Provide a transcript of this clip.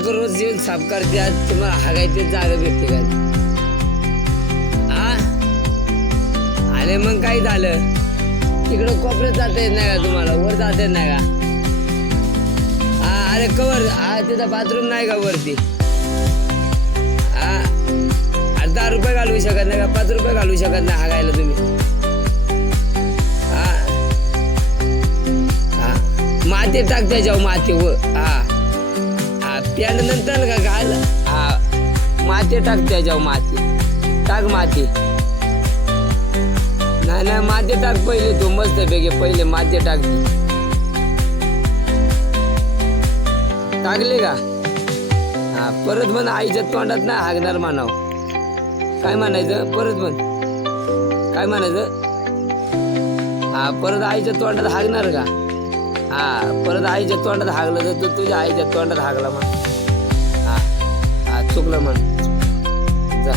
लोक रोज येऊन साफ करतात, तुम्हाला हागायची जागा भेटते का? अरे मग काय झालं, तिकडं कोपऱ्यात जाता येत नाही का तुम्हाला? वर जाता येत नाही का? अरे कवर तिथं बाथरूम नाही का वरती? 10 रुपये घालवू शकत नाही का? 5 रुपये घालवू शकत नाही हागायला तुम्ही? माती टाक त्याच्यावर, माती व पॅन्ट नंतर का घाल, माती टाक त्याच्यावर, माती टाक, माती नाही माती टाक पहिले, तू मस्त पैकी पहिले माती टाक. टाकले का? परत म्हण आईच्या तोंडात नाही हागणार म्हणाव. काय म्हणायचं परत म्हण? काय म्हणायचं? परत आईच्या तोंडात हागणार का? परत आईच्या तोंडात हागलं तर तू तुझ्या आईच्या तोंडात हागला मग. चुकलं म्हण, जा.